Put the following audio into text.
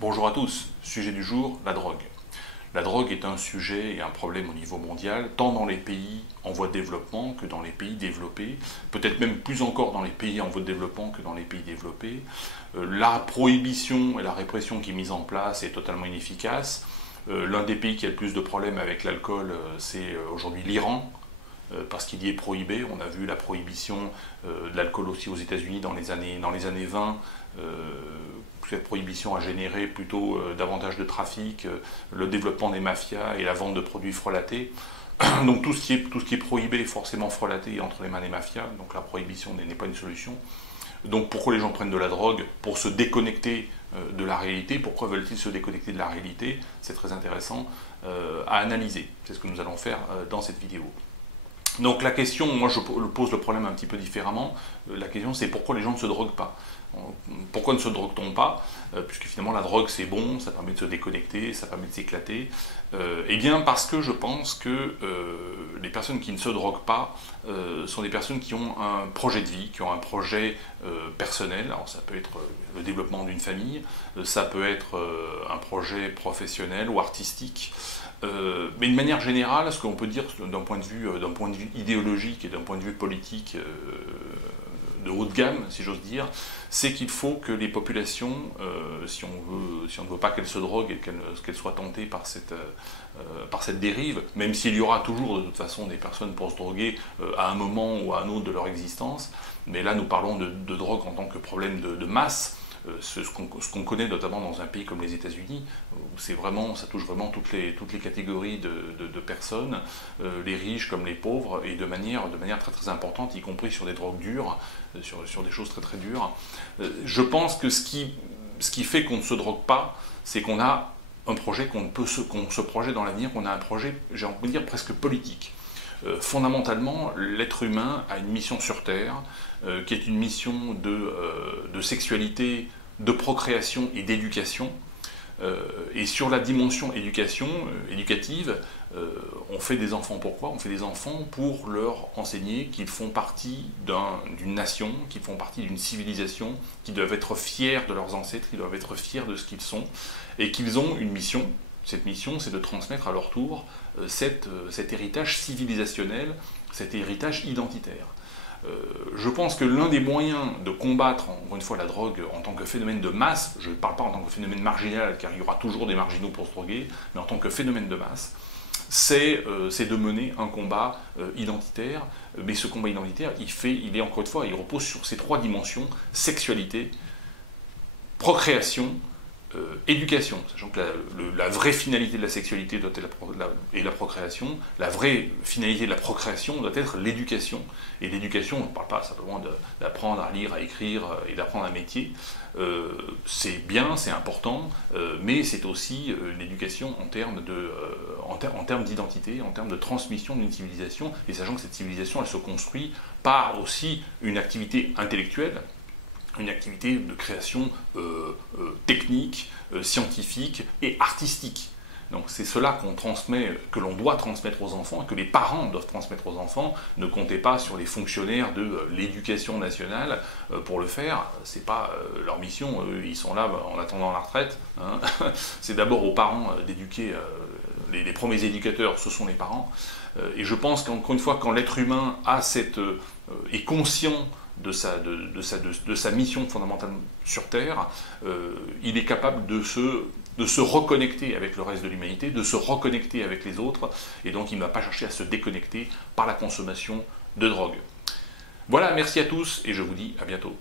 Bonjour à tous, sujet du jour, la drogue. La drogue est un sujet et un problème au niveau mondial, tant dans les pays en voie de développement que dans les pays développés, peut-être même plus encore dans les pays en voie de développement que dans les pays développés. La prohibition et la répression qui est mise en place est totalement inefficace. L'un des pays qui a le plus de problèmes avec l'alcool, c'est aujourd'hui l'Iran, parce qu'il y est prohibé. On a vu la prohibition de l'alcool aussi aux États-Unis dans les années 20. Cette prohibition a généré plutôt davantage de trafic, le développement des mafias et la vente de produits frelatés. Donc tout ce qui est prohibé est forcément frelaté entre les mains des mafias, donc la prohibition n'est pas une solution. Donc pourquoi les gens prennent de la drogue? Pour se déconnecter de la réalité. Pourquoi veulent-ils se déconnecter de la réalité? C'est très intéressant à analyser. C'est ce que nous allons faire dans cette vidéo. Donc la question, moi je pose le problème un petit peu différemment. La question c'est pourquoi les gens ne se droguent pas? Pourquoi ne se drogue-t-on pas? Puisque finalement la drogue c'est bon, ça permet de se déconnecter, ça permet de s'éclater. Eh bien parce que je pense que les personnes qui ne se droguent pas sont des personnes qui ont un projet de vie, qui ont un projet personnel. Alors ça peut être le développement d'une famille, ça peut être un projet professionnel ou artistique. Mais de manière générale, ce qu'on peut dire d'un point de vue idéologique et d'un point de vue politique de haut de gamme, si j'ose dire, c'est qu'il faut que les populations, si on ne veut pas qu'elles se droguent et qu'elles soient tentées par cette dérive, même s'il y aura toujours de toute façon des personnes pour se droguer à un moment ou à un autre de leur existence, mais là nous parlons de drogue en tant que problème de masse. Ce qu'on connaît notamment dans un pays comme les États-Unis, où ça touche vraiment toutes les catégories de personnes, les riches comme les pauvres, et de manière très très importante, y compris sur des drogues dures, sur des choses très très dures. Je pense que ce qui fait qu'on ne se drogue pas, c'est qu'on a un projet, qu'on se projette dans l'avenir, qu'on a un projet, j'ai envie de dire, presque politique. Fondamentalement, l'être humain a une mission sur Terre, qui est une mission de sexualité, de procréation et d'éducation. Et sur la dimension éducative, on fait des enfants pourquoi? On fait des enfants pour leur enseigner qu'ils font partie d'une nation, qu'ils font partie d'une civilisation, qu'ils doivent être fiers de leurs ancêtres, qu'ils doivent être fiers de ce qu'ils sont, et qu'ils ont une mission. Cette mission, c'est de transmettre à leur tour cet héritage civilisationnel, cet héritage identitaire. Je pense que l'un des moyens de combattre, encore une fois, la drogue en tant que phénomène de masse, je ne parle pas en tant que phénomène marginal, car il y aura toujours des marginaux pour se droguer, mais en tant que phénomène de masse, c'est de mener un combat identitaire. Mais ce combat identitaire, il repose sur ces trois dimensions: sexualité, procréation, éducation, sachant que la vraie finalité de la sexualité doit être la procréation, la vraie finalité de la procréation doit être l'éducation. Et l'éducation, on ne parle pas simplement d'apprendre à lire, à écrire et d'apprendre un métier. C'est bien, c'est important, mais c'est aussi l'éducation en termes d'identité, en termes de transmission d'une civilisation, et sachant que cette civilisation, elle se construit par aussi une activité intellectuelle, une activité de création technique, scientifique et artistique. Donc c'est cela qu'on transmet, que l'on doit transmettre aux enfants, et que les parents doivent transmettre aux enfants. Ne comptez pas sur les fonctionnaires de l'éducation nationale pour le faire. C'est pas leur mission. Eux, ils sont là en attendant la retraite. Hein. C'est d'abord aux parents d'éduquer. Les premiers éducateurs, ce sont les parents. Et je pense qu'encore une fois, quand l'être humain est conscient de sa mission fondamentale sur Terre, il est capable de se reconnecter avec le reste de l'humanité, de se reconnecter avec les autres, et donc il ne va pas chercher à se déconnecter par la consommation de drogue. Voilà, merci à tous, et je vous dis à bientôt.